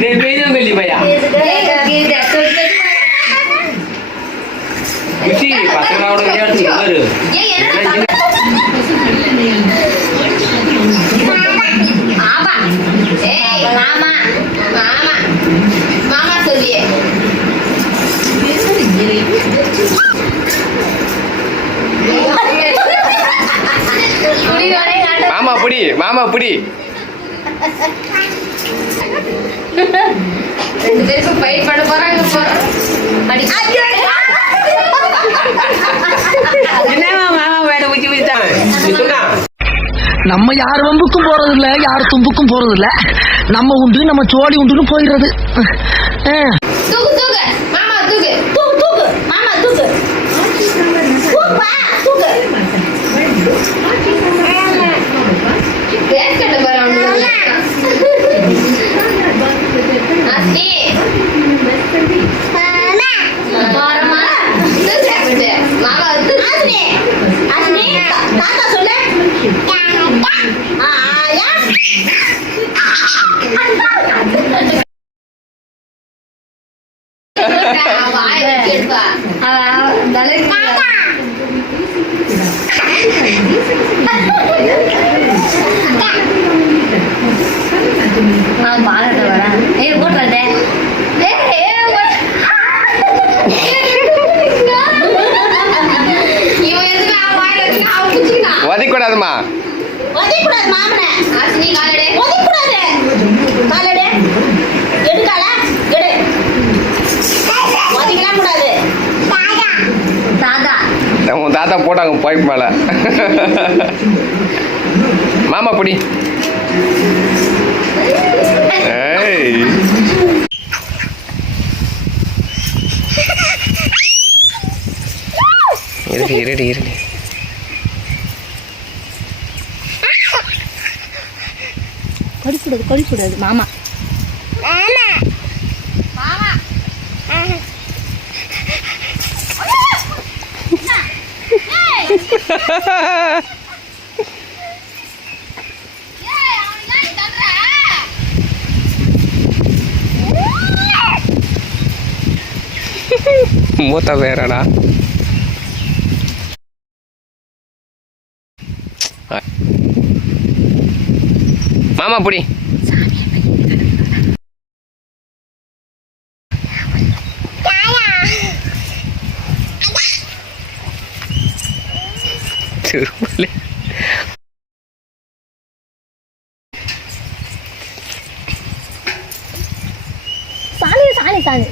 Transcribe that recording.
டேய் பெய்யும் கல்லி பையா குச்சி பசங்களோட விளையாட்டு பாரு மாமா மாமா மாமா சொல்லியே குடியோட காட்ட மாமா மாமா புடி. ரெண்டு பேருக்கும் ஃபைட் பண்ண போறாங்க நம்ம யார் வம்புக்கும் போறது இல்ல யார் தும்புக்கும் போறது இல்ல நம்ம உண்டு நம்ம சோழி உண்டுன்னு போயிடுறது. Bisa 爸爸 உன் தாத்தா போட்டாங்க பைப் மேல. மாமா புடி. ஏய். இருடி இருடி இருடி. கடிக்கூடாது கடிக்கூடாது மாமா. மூத்த வேறடா மாமா புடி. திரும்பலே. சாணி சாணி சாணி